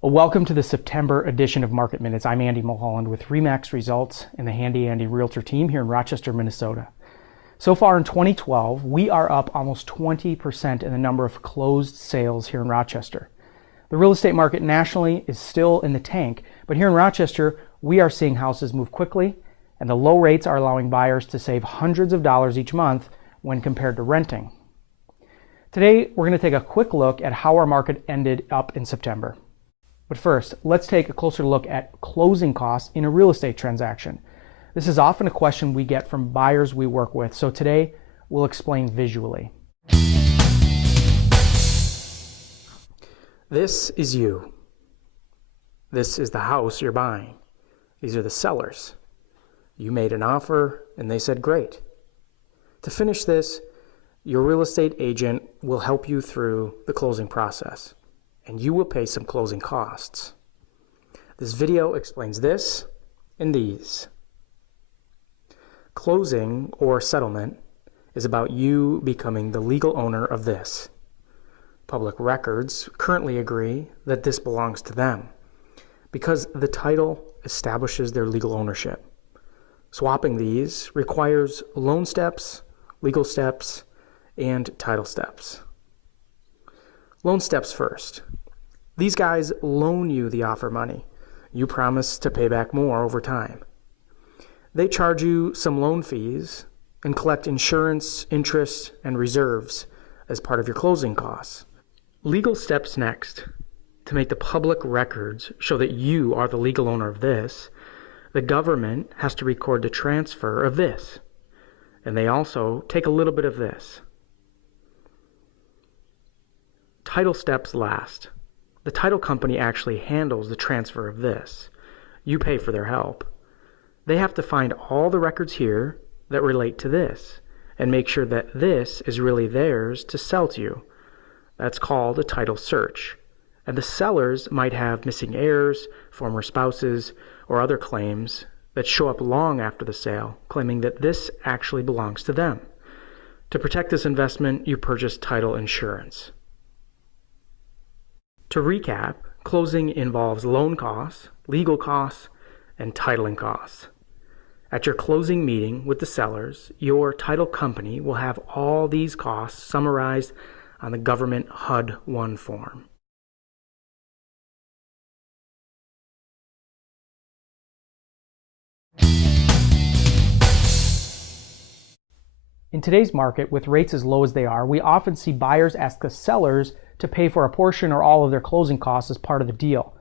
Well, welcome to the September edition of Market Minutes. I'm Andy Mulholland with RE/MAX Results and the Handy Andy Realtor team here in Rochester, Minnesota. So far in 2012, we are up almost 20% in the number of closed sales here in Rochester. The real estate market nationally is still in the tank, but here in Rochester, we are seeing houses move quickly, and the low rates are allowing buyers to save hundreds of dollars each month when compared to renting. Today, we're going to take a quick look at how our market ended up in September. But first, let's take a closer look at closing costs in a real estate transaction. This is often a question we get from buyers we work with, so today we'll explain visually. This is you. This is the house you're buying. These are the sellers. You made an offer and they said great. To finish this, your real estate agent will help you through the closing process, and you will pay some closing costs. This video explains this and these. Closing or settlement is about you becoming the legal owner of this. Public records currently agree that this belongs to them because the title establishes their legal ownership. Swapping these requires loan steps, legal steps, and title steps. Loan steps first. These guys loan you the offer money. You promise to pay back more over time. They charge you some loan fees and collect insurance, interest, and reserves as part of your closing costs. Legal steps next. To make the public records show that you are the legal owner of this, the government has to record the transfer of this, and they also take a little bit of this. Title steps last. The title company actually handles the transfer of this. You pay for their help. They have to find all the records here that relate to this and make sure that this is really theirs to sell to you. That's called a title search. And the sellers might have missing heirs, former spouses, or other claims that show up long after the sale, claiming that this actually belongs to them. To protect this investment, you purchase title insurance. To recap, closing involves loan costs, legal costs, and titling costs. At your closing meeting with the sellers, your title company will have all these costs summarized on the government HUD-1 form. In today's market, with rates as low as they are, we often see buyers ask the sellers to pay for a portion or all of their closing costs as part of the deal.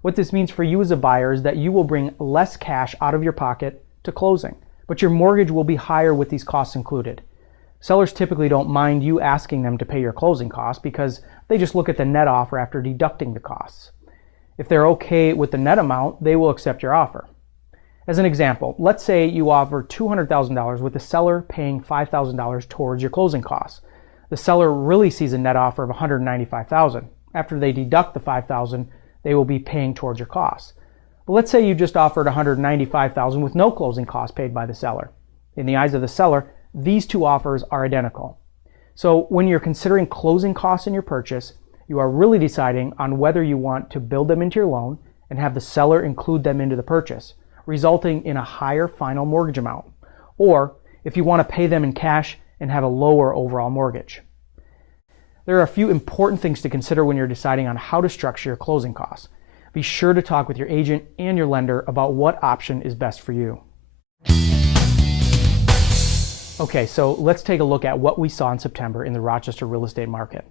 What this means for you as a buyer is that you will bring less cash out of your pocket to closing, but your mortgage will be higher with these costs included. Sellers typically don't mind you asking them to pay your closing costs because they just look at the net offer after deducting the costs. If they're okay with the net amount, they will accept your offer. As an example, let's say you offer $200,000 with the seller paying $5,000 towards your closing costs. The seller really sees a net offer of $195,000. After they deduct the $5,000, they will be paying towards your costs. But let's say you just offered $195,000 with no closing costs paid by the seller. In the eyes of the seller, these two offers are identical. So when you're considering closing costs in your purchase, you are really deciding on whether you want to build them into your loan and have the seller include them into the purchase, resulting in a higher final mortgage amount, or if you want to pay them in cash and have a lower overall mortgage. There are a few important things to consider when you're deciding on how to structure your closing costs. Be sure to talk with your agent and your lender about what option is best for you. Okay, so let's take a look at what we saw in September in the Rochester real estate market.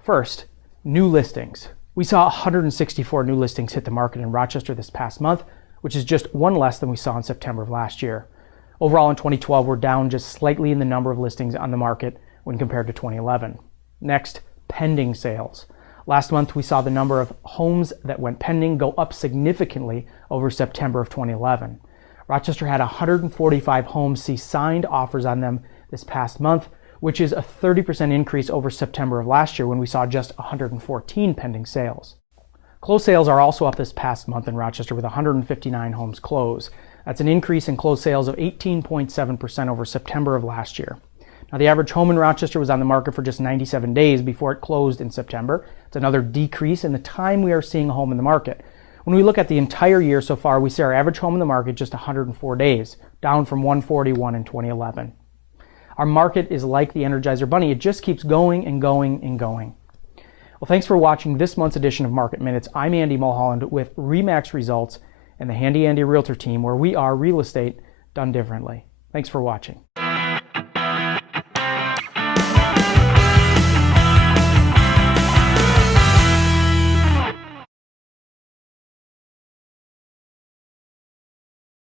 First, new listings. We saw 164 new listings hit the market in Rochester this past month, which is just one less than we saw in September of last year. Overall in 2012, we're down just slightly in the number of listings on the market when compared to 2011. Next, pending sales. Last month, we saw the number of homes that went pending go up significantly over September of 2011. Rochester had 145 homes see signed offers on them this past month, which is a 30% increase over September of last year when we saw just 114 pending sales. Closed sales are also up this past month in Rochester with 159 homes closed. That's an increase in closed sales of 18.7% over September of last year. Now, the average home in Rochester was on the market for just 97 days before it closed in September. It's another decrease in the time we are seeing a home in the market. When we look at the entire year so far, we see our average home in the market just 104 days, down from 141 in 2011. Our market is like the Energizer Bunny. It just keeps going and going and going. Well, thanks for watching this month's edition of Market Minutes. I'm Andy Mulholland with RE/MAX Results and the Handy Andy Realtor team, where we are real estate done differently. Thanks for watching.